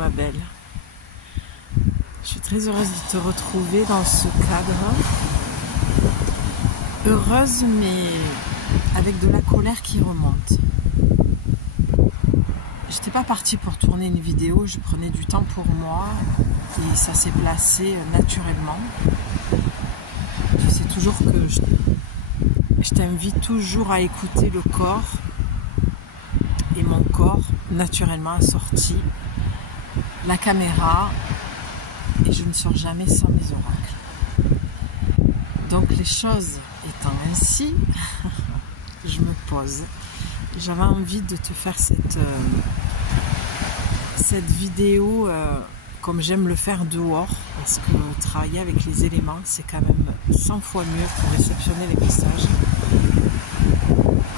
ma belle. Je suis très heureuse de te retrouver dans ce cadre. Heureuse, mais avec de la colère qui remonte. Je n'étais pas partie pour tourner une vidéo, je prenais du temps pour moi et ça s'est placé naturellement. Tu sais toujours que je t'invite toujours à écouter le corps, et mon corps naturellement a sorti la caméra et je ne sors jamais sans mes oracles. Donc les choses étant ainsi, je me pose. J'avais envie de te faire cette vidéo comme j'aime le faire dehors, parce que travailler avec les éléments, c'est quand même 100 fois mieux pour réceptionner les messages.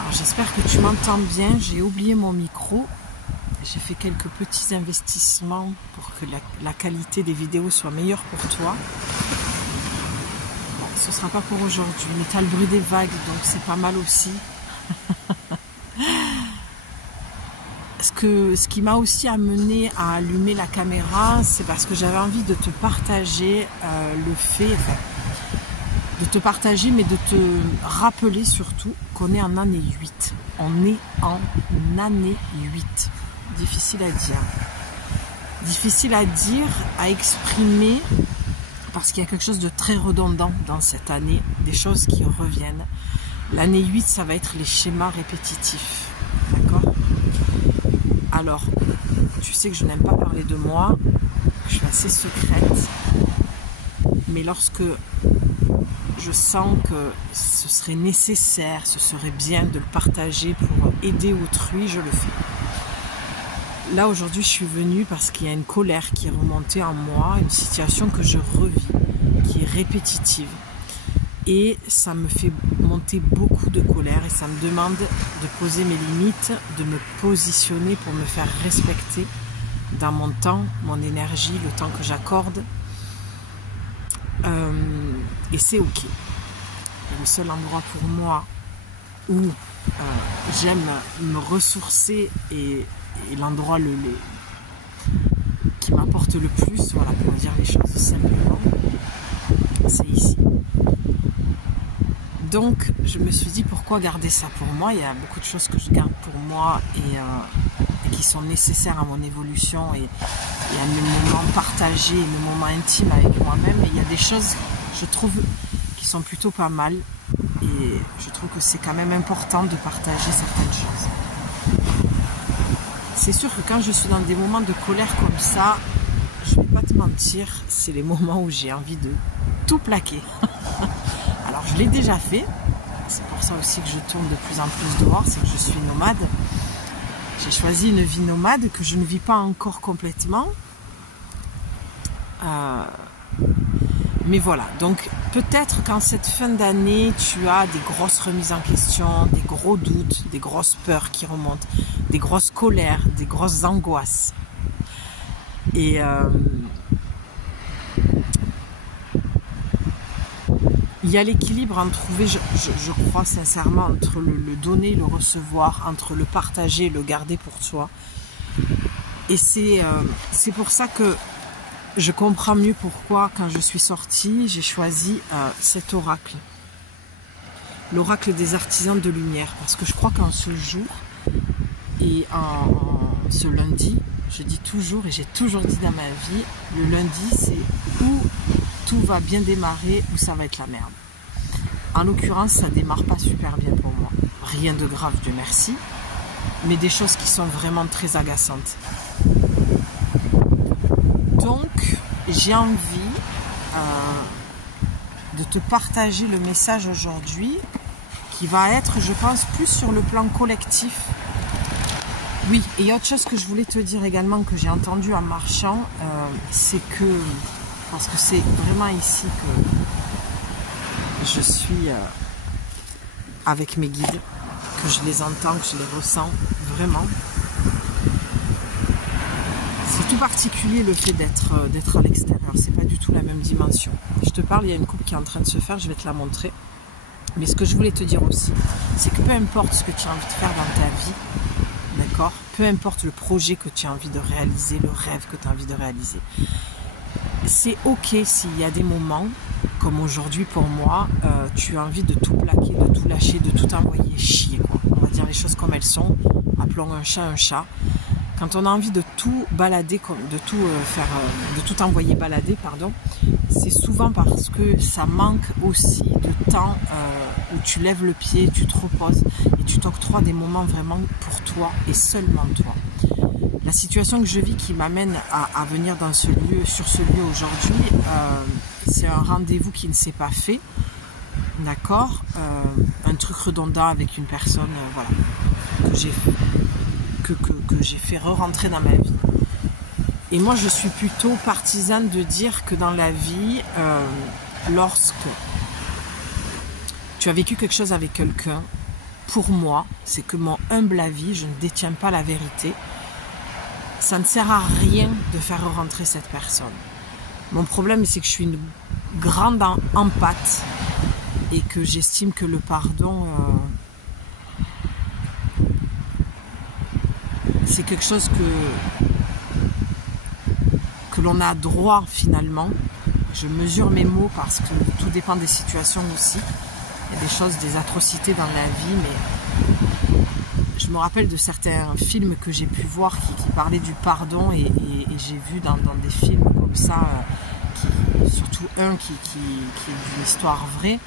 Alors j'espère que tu m'entends bien. J'ai oublié mon micro. J'ai fait quelques petits investissements pour que la qualité des vidéos soit meilleure pour toi. Bon, ce ne sera pas pour aujourd'hui, mais tu as le bruit des vagues, donc c'est pas mal aussi. Ce qui m'a aussi amené à allumer la caméra, c'est parce que j'avais envie de te partager le fait, de te partager, mais de te rappeler surtout qu'on est en année 8. On est en année 8. Difficile à dire. Difficile à dire, à exprimer, parce qu'il y a quelque chose de très redondant dans cette année, des choses qui reviennent. L'année 8, ça va être les schémas répétitifs. D'accord ? Alors, tu sais que je n'aime pas parler de moi, je suis assez secrète, mais lorsque je sens que ce serait nécessaire, ce serait bien de le partager pour aider autrui, je le fais. Là, aujourd'hui, je suis venue parce qu'il y a une colère qui est remontée en moi, une situation que je revis, qui est répétitive. Et ça me fait monter beaucoup de colère et ça me demande de poser mes limites, de me positionner pour me faire respecter dans mon temps, mon énergie, le temps que j'accorde. Et c'est ok. Le seul endroit pour moi où j'aime me ressourcer et l'endroit qui m'apporte le plus, voilà, pour dire les choses simplement, c'est ici. Donc, je me suis dit, pourquoi garder ça pour moi? Il y a beaucoup de choses que je garde pour moi et qui sont nécessaires à mon évolution et à mes moments partagés, mes moments intimes avec moi-même. Et il y a des choses, je trouve, qui sont plutôt pas mal. Et je trouve que c'est quand même important de partager certaines choses. C'est sûr que quand je suis dans des moments de colère comme ça, je ne vais pas te mentir, c'est les moments où j'ai envie de tout plaquer. Alors je l'ai déjà fait, c'est pour ça aussi que je tourne de plus en plus dehors, c'est que je suis nomade. J'ai choisi une vie nomade que je ne vis pas encore complètement. Mais voilà, donc peut-être qu'en cette fin d'année, tu as des grosses remises en question, des gros doutes, des grosses peurs qui remontent, des grosses colères, des grosses angoisses. Et il y a l'équilibre à trouver, je crois sincèrement, entre le donner, le recevoir, entre le partager et le garder pour soi. Et c'est pour ça que je comprends mieux pourquoi, quand je suis sortie, j'ai choisi cet oracle. L'oracle des artisans de lumière. Parce que je crois qu'en ce jour et en ce lundi, je dis toujours, et j'ai toujours dit dans ma vie, le lundi, c'est où tout va bien démarrer, où ça va être la merde. En l'occurrence, ça démarre pas super bien pour moi. Rien de grave, Dieu merci, mais des choses qui sont vraiment très agaçantes. Donc, j'ai envie de te partager le message aujourd'hui qui va être, je pense, plus sur le plan collectif. Oui, et il y a autre chose que je voulais te dire également que j'ai entendu en marchant, c'est que, parce que c'est vraiment ici que je suis avec mes guides, que je les entends, que je les ressens vraiment. C'est tout particulier le fait d'être à l'extérieur, c'est pas du tout la même dimension. Je te parle, il y a une coupe qui est en train de se faire, je vais te la montrer. Mais ce que je voulais te dire aussi, c'est que peu importe ce que tu as envie de faire dans ta vie, d'accord? Peu importe le projet que tu as envie de réaliser, le rêve que tu as envie de réaliser. C'est ok s'il y a des moments, comme aujourd'hui pour moi, tu as envie de tout plaquer, de tout lâcher, de tout envoyer chier, quoi. On va dire les choses comme elles sont, appelons un chat un chat. Quand on a envie de tout balader, de tout envoyer balader, pardon, c'est souvent parce que ça manque aussi de temps où tu lèves le pied, tu te reposes et tu t'octroies des moments vraiment pour toi et seulement toi. La situation que je vis qui m'amène à venir sur ce lieu aujourd'hui, c'est un rendez-vous qui ne s'est pas fait, d'accord, un truc redondant avec une personne, voilà, que j'ai fait re-rentrer dans ma vie. Et moi, je suis plutôt partisane de dire que dans la vie, lorsque tu as vécu quelque chose avec quelqu'un, pour moi, c'est que mon humble avis, je ne détiens pas la vérité. Ça ne sert à rien de faire rentrer cette personne. Mon problème, c'est que je suis une grande empathe et que j'estime que le pardon, c'est quelque chose que l'on a droit finalement. Je mesure mes mots parce que tout dépend des situations aussi. Il y a des choses, des atrocités dans la vie, mais je me rappelle de certains films que j'ai pu voir qui parlaient du pardon et j'ai vu dans des films comme ça, surtout un qui est d'une histoire vraie.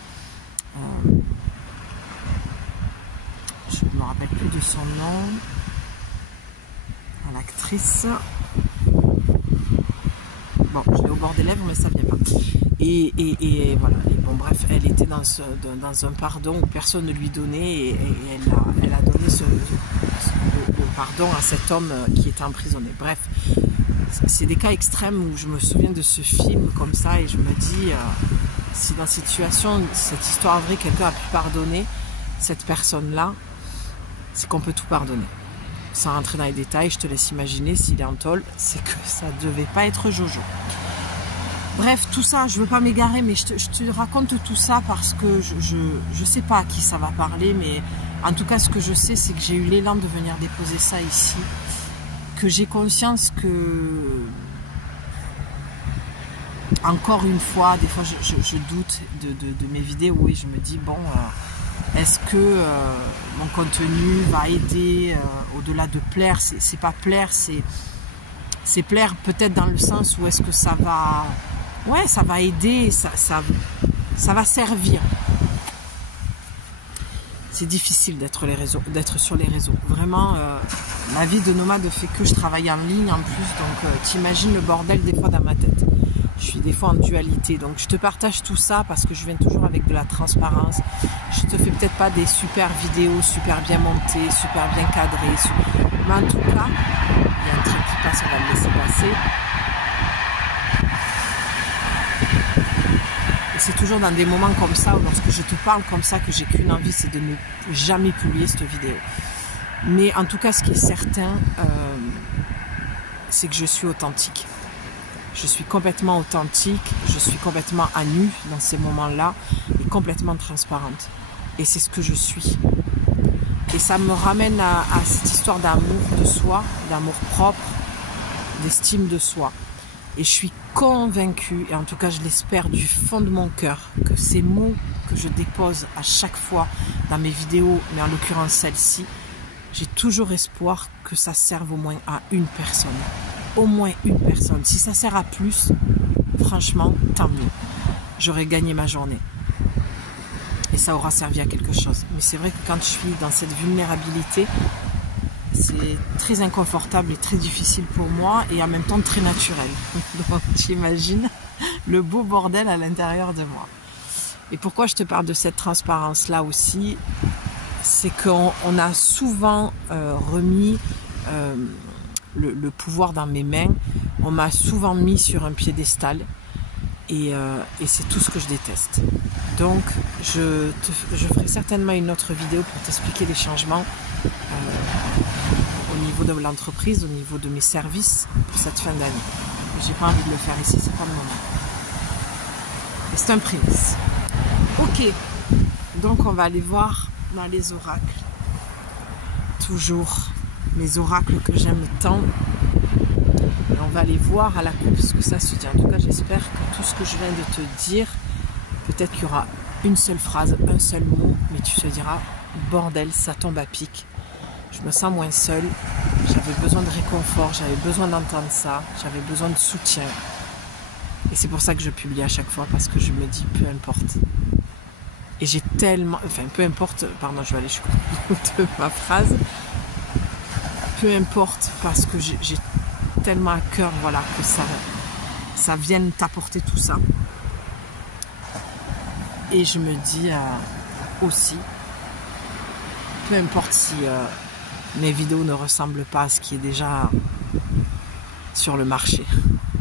Je ne me rappelle plus de son nom. L'actrice. Bon, je l'ai au bord des lèvres, mais ça ne vient pas. Et voilà. Et bon, bref, elle était dans un pardon où personne ne lui donnait et elle a donné le pardon à cet homme qui était emprisonné. Bref, c'est des cas extrêmes où je me souviens de ce film comme ça et je me dis, si dans cette situation, cette histoire vraie, quelqu'un a pu pardonner cette personne-là, c'est qu'on peut tout pardonner. Sans rentrer dans les détails, je te laisse imaginer s'il est en tôle, c'est que ça ne devait pas être Jojo. Bref, tout ça, je ne veux pas m'égarer, mais je te raconte tout ça parce que je ne sais pas à qui ça va parler, mais en tout cas, ce que je sais, c'est que j'ai eu l'élan de venir déposer ça ici, que j'ai conscience que, encore une fois, des fois, je doute de mes vidéos et je me dis, bon... est-ce que mon contenu va aider au-delà de plaire, c'est pas plaire, c'est plaire peut-être dans le sens où est-ce que ça va, ouais, ça va aider, ça va servir. C'est difficile d'être sur les réseaux. Vraiment, ma vie de nomade fait que je travaille en ligne en plus, donc t'imagines le bordel des fois dans ma tête. Je suis des fois en dualité, donc je te partage tout ça parce que je viens toujours avec de la transparence. Je te fais peut-être pas des super vidéos, super bien montées, super bien cadrées, mais en tout cas, il y a un truc qui passe, on va le laisser passer. Et c'est toujours dans des moments comme ça, ou lorsque je te parle comme ça, que j'ai qu'une envie, c'est de ne jamais publier cette vidéo. Mais en tout cas, ce qui est certain, c'est que je suis authentique. Je suis complètement authentique, je suis complètement à nu dans ces moments-là et complètement transparente. Et c'est ce que je suis. Et ça me ramène à cette histoire d'amour de soi, d'amour propre, d'estime de soi. Et je suis convaincue, et en tout cas je l'espère du fond de mon cœur, que ces mots que je dépose à chaque fois dans mes vidéos, mais en l'occurrence celle-ci, j'ai toujours espoir que ça serve au moins à une personne. Au moins une personne. Si ça sert à plus, franchement, tant mieux. J'aurais gagné ma journée. Et ça aura servi à quelque chose. Mais c'est vrai que quand je suis dans cette vulnérabilité, c'est très inconfortable et très difficile pour moi et en même temps très naturel. Donc t'imagines le beau bordel à l'intérieur de moi. Et pourquoi je te parle de cette transparence-là aussi, c'est qu'on a souvent remis... le pouvoir dans mes mains, on m'a souvent mis sur un piédestal et c'est tout ce que je déteste. Donc je ferai certainement une autre vidéo pour t'expliquer les changements au niveau de l'entreprise, au niveau de mes services pour cette fin d'année. J'ai pas envie de le faire ici, c'est pas le moment. Et c'est un prémisse. Ok, donc on va aller voir dans les oracles. Toujours mes oracles que j'aime tant. Et on va aller voir à la coupe ce que ça se dit. En tout cas, j'espère que tout ce que je viens de te dire, peut-être qu'il y aura une seule phrase, un seul mot, mais tu te diras, bordel, ça tombe à pic. Je me sens moins seule, j'avais besoin de réconfort, j'avais besoin d'entendre ça, j'avais besoin de soutien. Et c'est pour ça que je publie à chaque fois, parce que je me dis, peu importe. Et j'ai tellement, enfin peu importe, pardon, je vais aller jusqu'au bout de ma phrase. Peu importe, parce que j'ai tellement à cœur, voilà, que ça vienne t'apporter tout ça. Et je me dis aussi, peu importe si mes vidéos ne ressemblent pas à ce qui est déjà sur le marché,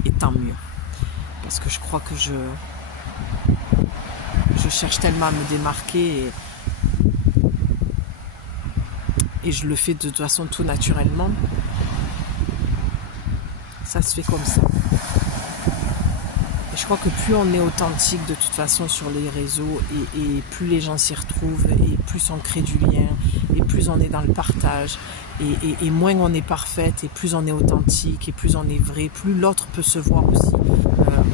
et tant mieux. Parce que je crois que je cherche tellement à me démarquer et je le fais de toute façon tout naturellement. Ça se fait comme ça. Et je crois que plus on est authentique de toute façon sur les réseaux et plus les gens s'y retrouvent et plus on crée du lien et plus on est dans le partage et moins on est parfaite et plus on est authentique et plus on est vrai, plus l'autre peut se voir aussi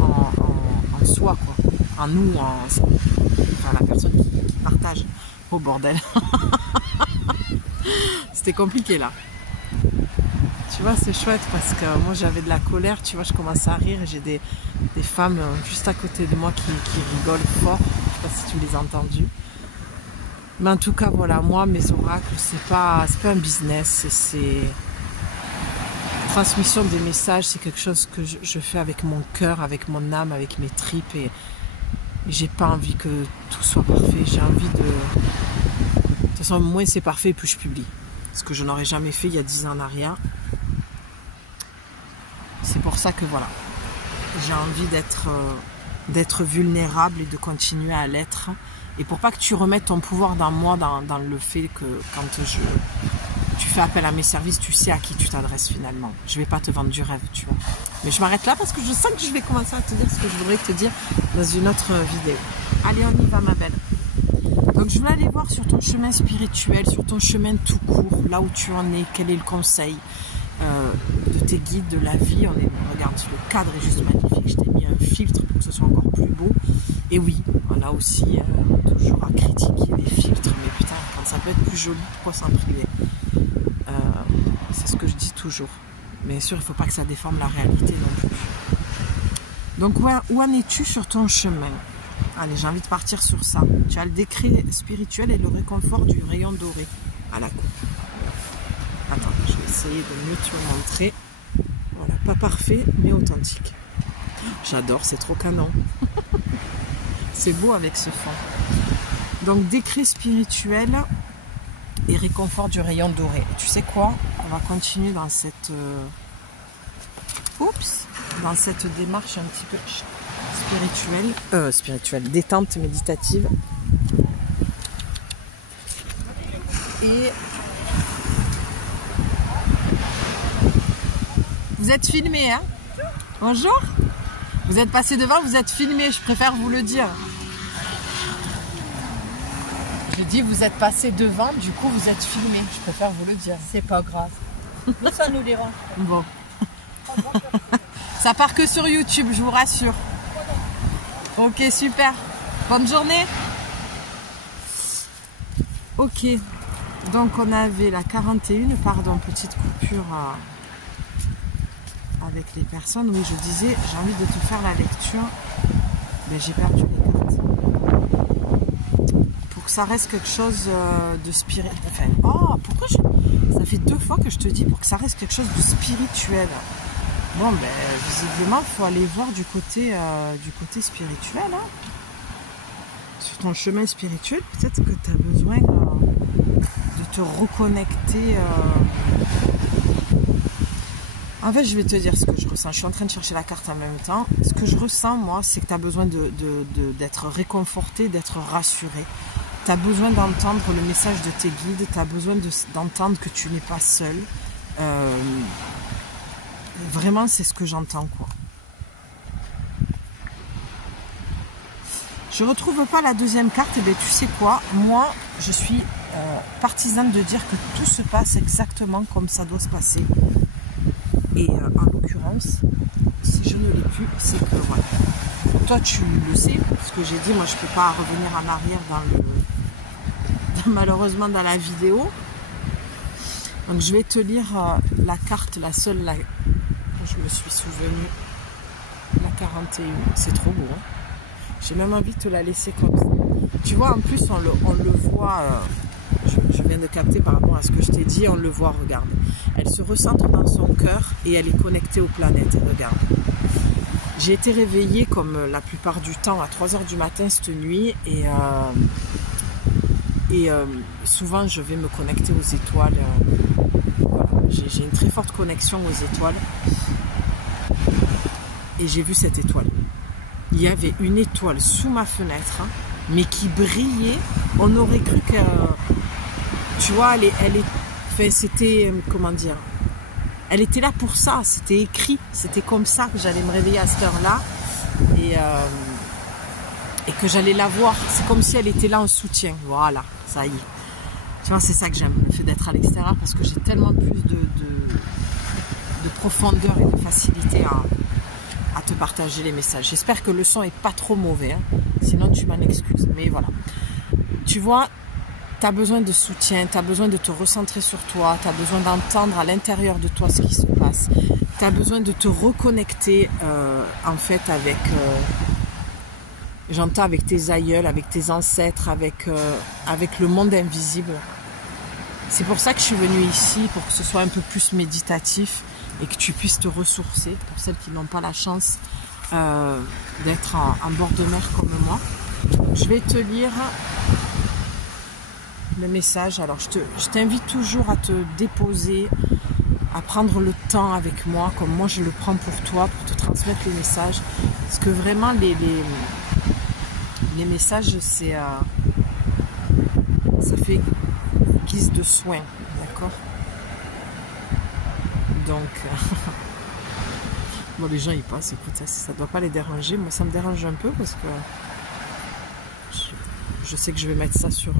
en soi, quoi. En nous, enfin la personne qui partage. Oh bordel. C'était compliqué là. Tu vois, c'est chouette parce que moi j'avais de la colère, tu vois, je commence à rire et j'ai des femmes juste à côté de moi qui rigolent fort. Je sais pas si tu les as entendues. Mais en tout cas, voilà, moi, mes oracles, c'est pas un business, c'est transmission des messages, c'est quelque chose que je fais avec mon cœur, avec mon âme, avec mes tripes et j'ai pas envie que tout soit parfait. J'ai envie de toute façon, moins c'est parfait, plus je publie. Ce que je n'aurais jamais fait il y a 10 ans en arrière. C'est pour ça que voilà, j'ai envie d'être vulnérable et de continuer à l'être. Et pour pas que tu remettes ton pouvoir dans moi, dans le fait que quand tu fais appel à mes services, tu sais à qui tu t'adresses finalement. Je vais pas te vendre du rêve, tu vois. Mais je m'arrête là parce que je sens que je vais commencer à te dire ce que je voudrais te dire dans une autre vidéo. Allez, on y va ma belle. Donc je vais aller voir sur ton chemin spirituel, sur ton chemin tout court, là où tu en es, quel est le conseil de tes guides, de la vie. Regarde, le cadre est juste magnifique, je t'ai mis un filtre pour que ce soit encore plus beau. Et oui, on a aussi toujours à critiquer les filtres, mais putain, quand ça peut être plus joli, pourquoi s'en priver? C'est ce que je dis toujours. Mais bien sûr, il ne faut pas que ça déforme la réalité non plus. Donc où en es-tu sur ton chemin? Allez, j'ai envie de partir sur ça. Tu as le décret spirituel et le réconfort du rayon doré à la coupe. Attends, je vais essayer de mieux te le montrer. Voilà, pas parfait, mais authentique. J'adore, c'est trop canon. C'est beau avec ce fond. Donc, décret spirituel et réconfort du rayon doré. Et tu sais quoi? On va continuer dans cette... dans cette démarche un petit peu spirituelle, détente méditative. Et vous êtes filmé, hein? Bonjour. Vous êtes passé devant, vous êtes filmé, je préfère vous le dire. J'ai dit vous êtes passé devant, du coup vous êtes filmé, je préfère vous le dire. C'est pas grave. Nous, ça nous dérange. Bon. Ça part que sur YouTube, je vous rassure. Ok, super. Bonne journée. Ok. Donc on avait la 41, pardon, petite coupure avec les personnes. Oui, je disais, j'ai envie de te faire la lecture. Mais j'ai perdu les cartes. Pour que ça reste quelque chose de spirituel. Enfin, oh, pourquoi ça fait 2 fois que je te dis pour que ça reste quelque chose de spirituel. Bon, ben, visiblement, il faut aller voir du côté spirituel. Hein. Sur ton chemin spirituel, peut-être que tu as besoin de te reconnecter. En fait, je vais te dire ce que je ressens. Je suis en train de chercher la carte en même temps. Ce que je ressens, moi, c'est que tu as besoin d'être réconforté, d'être rassuré. Tu as besoin d'entendre le message de tes guides. Tu as besoin d'entendre que tu n'es pas seul. Vraiment, c'est ce que j'entends, quoi. Je retrouve pas la deuxième carte. Et bien, tu sais quoi? Moi, je suis partisane de dire que tout se passe exactement comme ça doit se passer. Et en l'occurrence, si je ne l'ai plus, c'est que voilà. Toi, tu le sais, ce que j'ai dit, moi je ne peux pas revenir en arrière malheureusement dans la vidéo. Donc je vais te lire la carte, la seule, je me suis souvenue, la 41. C'est trop beau, hein. J'ai même envie de te la laisser comme ça. Tu vois, en plus, on le voit, je viens de capter par rapport à ce que je t'ai dit, on le voit, regarde. Elle se recentre dans son cœur et elle est connectée aux planètes, regarde. J'ai été réveillée, comme la plupart du temps, à 3 h du matin cette nuit et souvent, je vais me connecter aux étoiles. Voilà. J'ai une très forte connexion aux étoiles. Et j'ai vu cette étoile. Il y avait une étoile sous ma fenêtre, hein, mais qui brillait. On aurait cru que... Tu vois, c'était... Comment dire? Elle était là pour ça. C'était écrit. C'était comme ça que j'allais me réveiller à cette heure-là. Et que j'allais la voir. C'est comme si elle était là en soutien. Voilà, ça y est. Tu vois, c'est ça que j'aime, le fait d'être à l'extérieur, parce que j'ai tellement plus de profondeur et de facilité à te partager les messages. J'espère que le son est pas trop mauvais, hein. Sinon tu m'en excuses. Mais voilà. Tu vois, tu as besoin de soutien, tu as besoin de te recentrer sur toi, tu as besoin d'entendre à l'intérieur de toi ce qui se passe. Tu as besoin de te reconnecter en fait avec... J'entends avec tes aïeuls, avec tes ancêtres, avec le monde invisible. C'est pour ça que je suis venue ici, pour que ce soit un peu plus méditatif et que tu puisses te ressourcer, pour celles qui n'ont pas la chance d'être en bord de mer comme moi. Je vais te lire le message. Alors, je t'invite toujours à te déposer, à prendre le temps avec moi, comme moi je le prends pour toi, pour te transmettre les messages. Parce que vraiment, les messages, c'est ça fait guise de soin, d'accord? Donc, bon, les gens ils passent, écoute, ça ne doit pas les déranger. Moi, ça me dérange un peu parce que je sais que je vais mettre ça sur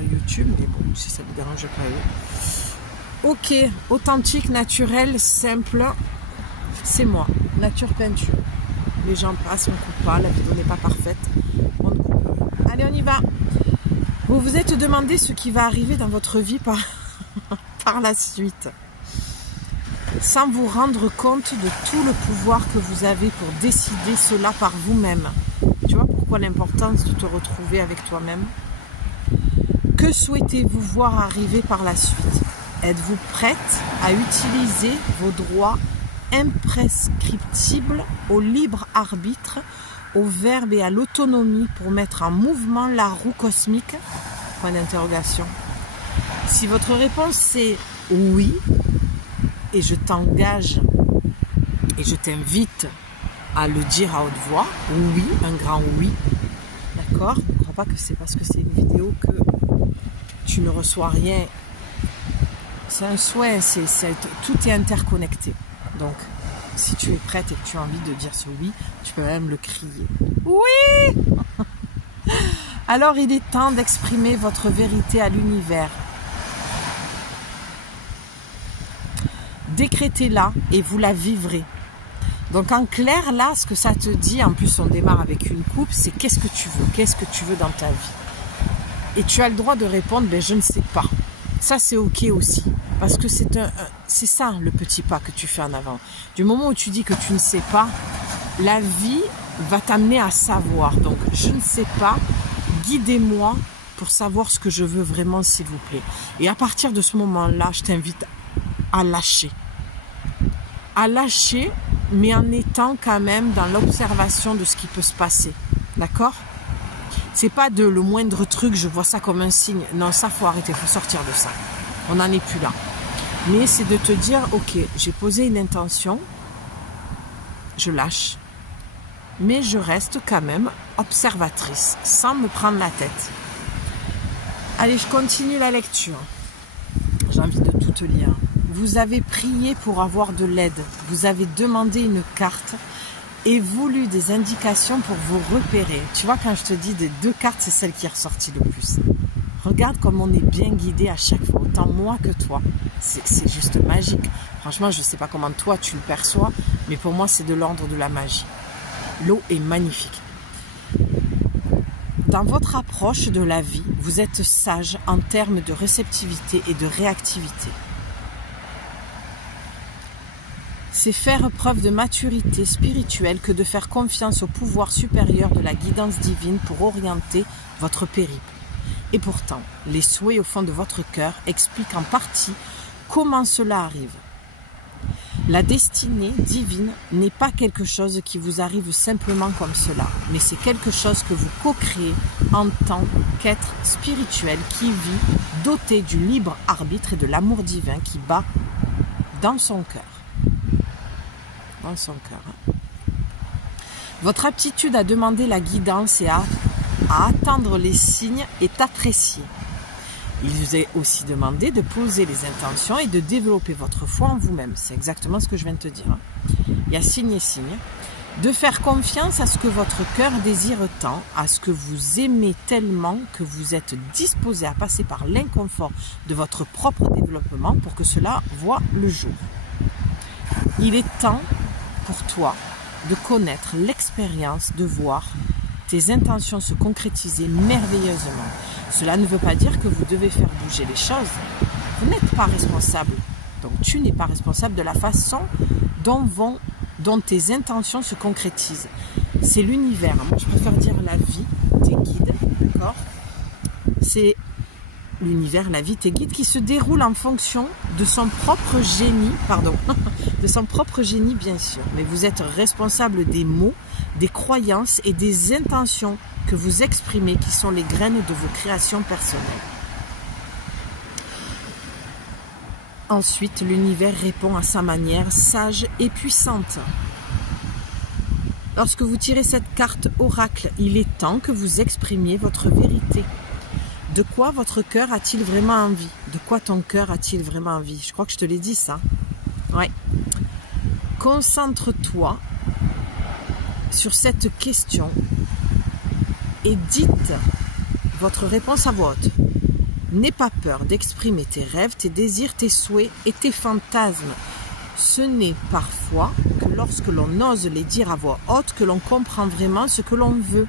YouTube, mais bon, si ça ne les dérange pas eux. Ok, authentique, naturel, simple, c'est moi, nature peinture. Les gens passent, on ne coupe pas, la vidéo n'est pas parfaite, on ne coupe pas. Allez, on y va. Vous vous êtes demandé ce qui va arriver dans votre vie par la suite, sans vous rendre compte de tout le pouvoir que vous avez pour décider cela par vous-même. Tu vois pourquoi l'importance de te retrouver avec toi-même? Que souhaitez-vous voir arriver par la suite? Êtes-vous prête à utiliser vos droits imprescriptibles au libre arbitre, au verbe et à l'autonomie pour mettre en mouvement la roue cosmique? Point d'interrogation. Si votre réponse est oui, et je t'engage et je t'invite à le dire à haute voix, oui, un grand oui, d'accord? Ne crois pas que c'est parce que c'est une vidéo que tu ne reçois rien. C'est un souhait, tout est interconnecté. Donc, si tu es prête et que tu as envie de dire ce oui, tu peux même le crier. Oui! Alors, il est temps d'exprimer votre vérité à l'univers. Décrétez-la et vous la vivrez. Donc en clair, là, ce que ça te dit, en plus on démarre avec une coupe, c'est qu'est-ce que tu veux? Qu'est-ce que tu veux dans ta vie? Et tu as le droit de répondre, ben je ne sais pas. Ça c'est ok aussi, parce que c'est ça le petit pas que tu fais en avant. Du moment où tu dis que tu ne sais pas, la vie va t'amener à savoir. Donc je ne sais pas, guidez-moi pour savoir ce que je veux vraiment, s'il vous plaît. Et à partir de ce moment-là, je t'invite à lâcher. À lâcher, mais en étant quand même dans l'observation de ce qui peut se passer. D'accord? C'est pas de le moindre truc, je vois ça comme un signe. Non, ça, faut arrêter, faut sortir de ça. On n'en est plus là. Mais c'est de te dire, ok, j'ai posé une intention, je lâche, mais je reste quand même observatrice, sans me prendre la tête. Allez, je continue la lecture. J'ai envie de tout te lire. Vous avez prié pour avoir de l'aide, vous avez demandé une carte et voulu des indications pour vous repérer. Tu vois, quand je te dis des 2 cartes, c'est celle qui est ressortie le plus. Regarde comme on est bien guidé à chaque fois, autant moi que toi. C'est juste magique. Franchement, je ne sais pas comment toi tu le perçois, mais pour moi, c'est de l'ordre de la magie. L'eau est magnifique. Dans votre approche de la vie, vous êtes sage en termes de réceptivité et de réactivité. C'est faire preuve de maturité spirituelle que de faire confiance au pouvoir supérieur de la guidance divine pour orienter votre périple. Et pourtant, les souhaits au fond de votre cœur expliquent en partie comment cela arrive. La destinée divine n'est pas quelque chose qui vous arrive simplement comme cela, mais c'est quelque chose que vous co-créez en tant qu'être spirituel qui vit doté du libre arbitre et de l'amour divin qui bat dans son cœur. Dans son cœur. Votre aptitude à demander la guidance et à attendre les signes est appréciée. Il vous est aussi demandé de poser les intentions et de développer votre foi en vous-même. C'est exactement ce que je viens de te dire. Il y a signe et signe. De faire confiance à ce que votre cœur désire tant, à ce que vous aimez tellement que vous êtes disposé à passer par l'inconfort de votre propre développement pour que cela voie le jour. Il est temps pour toi de connaître l'expérience de voir tes intentions se concrétiser merveilleusement. Cela ne veut pas dire que vous devez faire bouger les choses. Vous n'êtes pas responsable. Donc tu n'es pas responsable de la façon dont tes intentions se concrétisent. C'est l'univers. Moi, je préfère dire la vie, tes guides, d'accord? C'est l'univers, la vie, tes guides qui se déroulent en fonction de son propre génie, de son propre génie bien sûr. Mais vous êtes responsable des mots, des croyances et des intentions que vous exprimez qui sont les graines de vos créations personnelles. Ensuite, l'univers répond à sa manière sage et puissante. Lorsque vous tirez cette carte oracle, il est temps que vous exprimiez votre vérité. De quoi votre cœur a-t-il vraiment envie? De quoi ton cœur a-t-il vraiment envie? Je crois que je te l'ai dit ça. Ouais. Concentre-toi sur cette question et dites votre réponse à voix haute. N'aie pas peur d'exprimer tes rêves, tes désirs, tes souhaits et tes fantasmes. Ce n'est parfois que lorsque l'on ose les dire à voix haute que l'on comprend vraiment ce que l'on veut.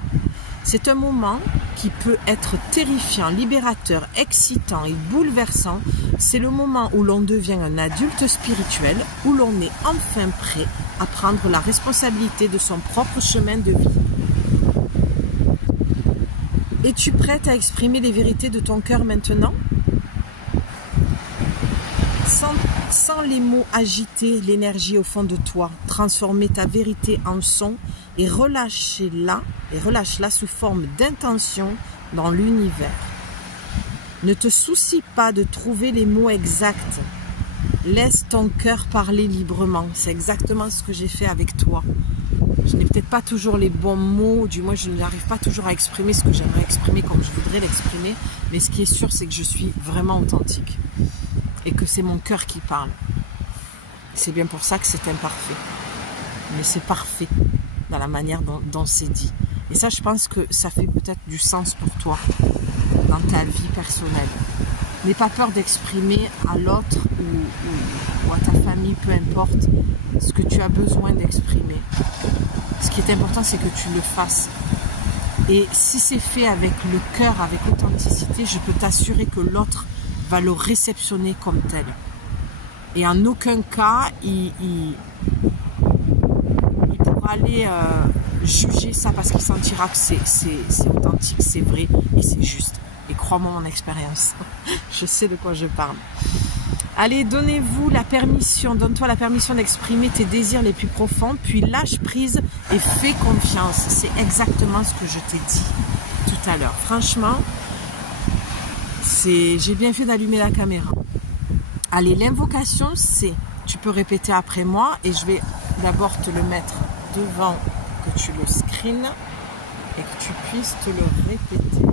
C'est un moment qui peut être terrifiant, libérateur, excitant et bouleversant. C'est le moment où l'on devient un adulte spirituel, où l'on est enfin prêt à prendre la responsabilité de son propre chemin de vie. Es-tu prête à exprimer les vérités de ton cœur maintenant? Sans les mots agiter l'énergie au fond de toi, transformer ta vérité en son et relâche-la sous forme d'intention dans l'univers. Ne te soucie pas de trouver les mots exacts. Laisse ton cœur parler librement. C'est exactement ce que j'ai fait avec toi. Je n'ai peut-être pas toujours les bons mots, du moins je n'arrive pas toujours à exprimer ce que j'aimerais exprimer comme je voudrais l'exprimer, mais ce qui est sûr, c'est que je suis vraiment authentique et que c'est mon cœur qui parle. C'est bien pour ça que c'est imparfait, mais c'est parfait dans la manière dont c'est dit. Et ça, je pense que ça fait peut-être du sens pour toi dans ta vie personnelle. N'aie pas peur d'exprimer à l'autre ou à ta famille, peu importe, ce que tu as besoin d'exprimer. Ce qui est important, c'est que tu le fasses. Et si c'est fait avec le cœur, avec authenticité, je peux t'assurer que l'autre va le réceptionner comme tel. Et en aucun cas, il pourra aller juger ça parce qu'il sentira que c'est authentique, c'est vrai et c'est juste. Et crois-moi mon expérience, je sais de quoi je parle. Allez, donnez-vous la permission, donne-toi la permission d'exprimer tes désirs les plus profonds, puis lâche prise et fais confiance. C'est exactement ce que je t'ai dit tout à l'heure. Franchement, j'ai bien fait d'allumer la caméra. Allez, l'invocation, c'est, tu peux répéter après moi et je vais d'abord te le mettre devant, que tu le screenes et que tu puisses te le répéter.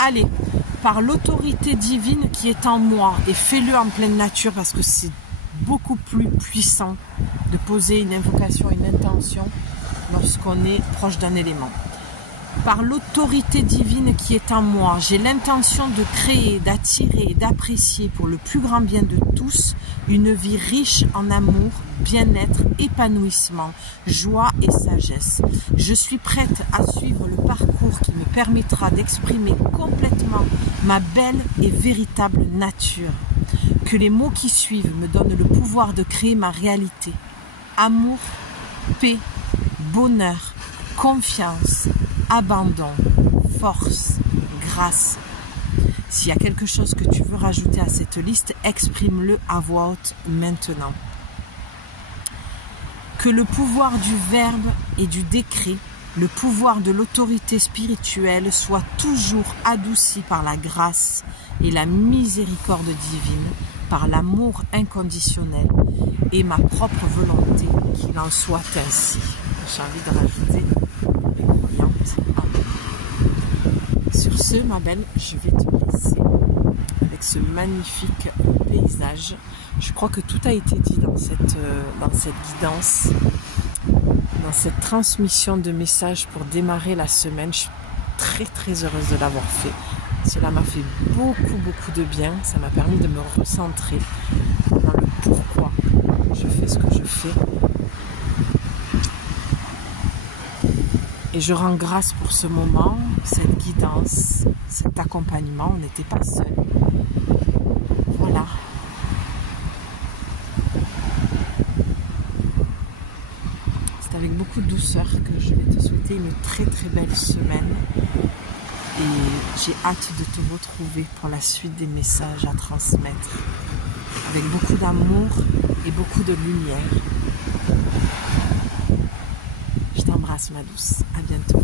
Allez, par l'autorité divine qui est en moi, et fais-le en pleine nature parce que c'est beaucoup plus puissant de poser une invocation, une intention lorsqu'on est proche d'un élément. Par l'autorité divine qui est en moi, j'ai l'intention de créer, d'attirer, d'apprécier pour le plus grand bien de tous une vie riche en amour, bien-être, épanouissement, joie et sagesse. Je suis prête à suivre le parcours qui me permettra d'exprimer complètement ma belle et véritable nature. Que les mots qui suivent me donnent le pouvoir de créer ma réalité. Amour, paix, bonheur, confiance, abandon, force, grâce. S'il y a quelque chose que tu veux rajouter à cette liste, exprime-le à voix haute maintenant. Que le pouvoir du verbe et du décret, le pouvoir de l'autorité spirituelle soit toujours adouci par la grâce et la miséricorde divine, par l'amour inconditionnel et ma propre volonté, qu'il en soit ainsi. J'ai envie de rajouter les croyantes. Sur ce, ma belle, je vais te laisser avec ce magnifique paysage. Je crois que tout a été dit dans cette guidance, dans cette transmission de messages pour démarrer la semaine. Je suis très très heureuse de l'avoir fait. Cela m'a fait beaucoup de bien. Ça m'a permis de me recentrer dans le pourquoi je fais ce que je fais. Et je rends grâce pour ce moment, cette guidance, cet accompagnement. On n'était pas seuls. Voilà. C'est avec beaucoup de douceur que je vais te souhaiter une très très belle semaine. Et j'ai hâte de te retrouver pour la suite des messages à transmettre. Avec beaucoup d'amour et beaucoup de lumière. Je t'embrasse ma douce. À bientôt.